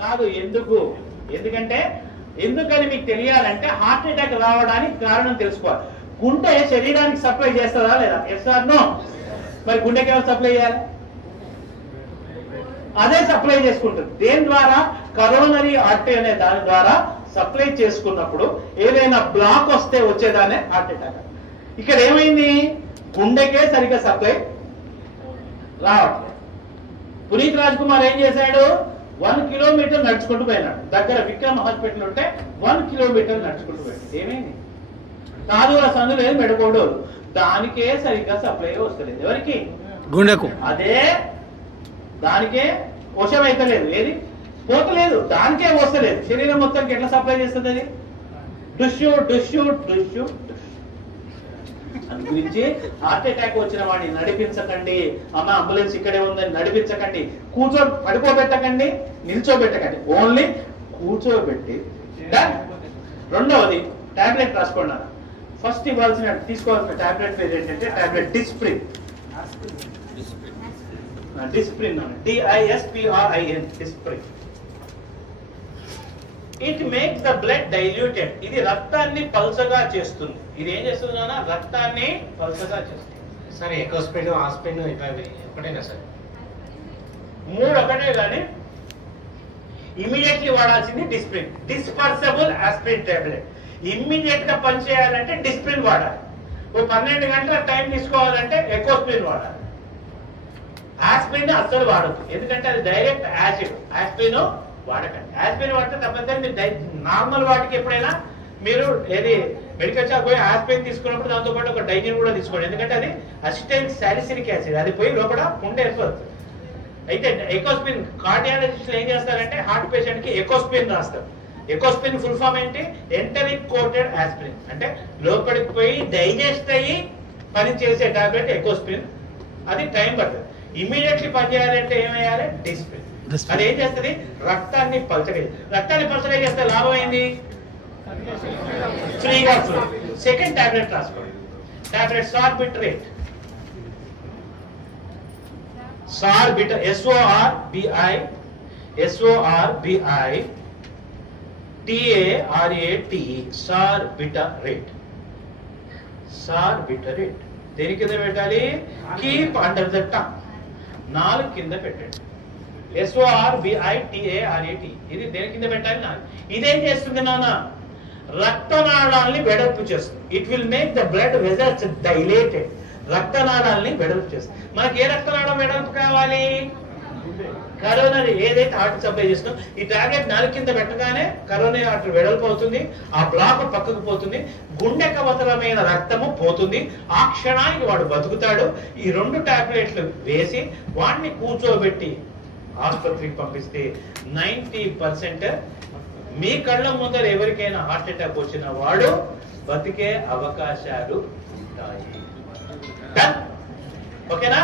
కాదు. ఎందుకంటే ఎందుకని మీకు తెలియాలంటే హార్ట్ అటాక్ రావడానికి కారణం తెలుసుకోవాలి. గుండె శరీరానికి సప్లై చేస్తుందా లేదా? Yes or no? మరి గుండెకి ఎవరు సప్లై చేయాలి? అదే సప్లై చేసుకుంటుంది. దేని ద్వారా? కరోనరీ ఆర్టరీ అనే దాని ద్వారా సప్లై చేసుకున్నప్పుడు ఏదైనా బ్లాక్ వస్తే వచ్చేదానే హార్ట్ అటాక్. ఇక్కడ ఏమైంది? గుండెకే సరిగ్గా సప్లై రావట్లేదు. పునీత్ రాజ్ కుమార్ ఏం చేశాడు? 1 కిలోమీటర్ నడుచుకుంటూ పోయినాడు. దగ్గర విక్రమ్ హాస్పిటల్ ఉంటే 1 కిలోమీటర్ నడుచుకుంటూ పోయాడు. ఏమైంది? కాదు సందు లేదు, మెడకోడు, దానికే సరిగ్గా సప్లై వస్తలేదు. ఎవరికి? గుండెకు. అదే దానికే వశం అయితే లేదు, ఏది పోతలేదు, దానికే వస్తలేదు. శరీరం మొత్తానికి ఎట్లా సప్లై చేస్తుంది అది? డుష్యూ డుష్యూ డుష్యూ. అందు గురించి హార్ట్ అటాక్ వచ్చిన వాడిని నడిపించకండి. అమ్మ అంబులెన్స్ ఇక్కడే ఉందని నడిపించకండి. పడుకోబెట్టకండి, నిల్చోబెట్టకండి, ఓన్లీ కూర్చోబెట్టి. రెండవది టాబ్లెట్ రాసుకోండి. ఫస్ట్ తీసుకోవాల్సిన టాబ్లెట్ పేరు ఏంటంటే tablet Disprin. Disprin, DISPRIN, Disprin. It makes the blood diluted. ఇది రక్తాన్ని పల్చగా చేస్తుంది. ఇది ఏం చేస్తుంది నాన్న? రక్తాన్ని పల్చగా చేస్తుంది. సరే, ఎకోస్పిన్, ఆస్పిన్ ఒకటేనా సార్? 3 ఒకటే కానీ ఇమీడియట్లీ వాడాల్సింది Disprin. Dispersible aspirin tablet. Immediate గా పనిచేయాలంటే డిస్ప్రిన్ వాడాలి. 12 గంటల టైం తీసుకోవాలంటే ఎకోస్పిన్ వాడాలి. ఆస్పిరిన్ అస్సలు వాడద్దు, ఎందుకంటే అది డైరెక్ట్ యాసిడ్. ఆస్పిరిన్ వాడకండి. ఆస్పిరిన్ వాడితే తప్పనిసరి నార్మల్ వాటికి ఎప్పుడైనా మీరు ఏది మెడికల్ షాప్ పోయి ఆస్పిరిన్ తీసుకున్నప్పుడు దాంతో పాటు ఒక డైజిన్ కూడా తీసుకోండి. ఎందుకంటే అది అసిటైల్ సాలిసిలిక్ యాసిడ్, అది పోయి లోపల పుండె ఏర్పడుతుంది. అయితే ఎకోస్పిన్ కార్డియాలజిస్టులు ఏం చేస్తారంటే హార్ట్ పేషెంట్ కి ఎకోస్పిన్ రాస్తారు. ఎకోస్పిన్ ఫుల్ ఫామ్ ఏంటి? Enteric coated aspirin. అంటే లోపలికి పోయి డైజెస్ట్ అయ్యి పని చేసే టాబ్లెట్ ఎకోస్పిన్. అది టైం పడుతుంది. ఇమీడియట్లీ పనిచేయాలంటే ఏమయ్యాలి? డిస్ప్రిన్. అది ఏం చేస్తుంది? రక్తాన్ని పల్చగా చేస్తే లాభం ఏంది? ఫ్రీగా ఫ్లో. సెకండ్ టాబ్లెట్ రాసుకోండి. టాబ్లెట్ సార్బిట్రేట్. సార్బిటర్, SORBITARATE, సార్బిటరేట్. సార్బిటరేట్ దేని కింద పెట్టాలి? కీప్ అండర్ ద టంగ్, నాలుగు కింద పెట్టండి. SORBITARAT ఇది దేని కింద పెట్టాలి? నాలుగు. ఇదేం చేస్తుంది నాన్న? రక్తనాళాలని వెడల్పు చేస్తుంది. It will make the blood vessels dilated. రక్తనాళాలని వెడల్పు చేస్తుంది. మనకి ఏ రక్తనాళం వెడల్పు కావాలి? కరోనరీ, ఏదైతే హార్ట్ సప్లై చేస్తుందో ఈ టాబ్లెట్ 4 కింద పెట్టగానే కరోనరీ ఆర్టరీ వెడల్పు అవుతుంది. ఆ బ్లాక్ పక్కకు పోతుంది. గుండెకు అవసరమైన రక్తము పోతుంది. ఆ క్షణానికి వాడు బతుకుతాడు. ఈ 2 టాబ్లెట్లు వేసి వాడిని కూర్చోబెట్టి ఆసుపత్రికి పంపిస్తే 90% మీ కళ్ళ ముందర ఎవరికైనా హార్ట్ అటాక్ వచ్చిన వాడు బతికే అవకాశాలు ఉంటాయి. ఓకేనా?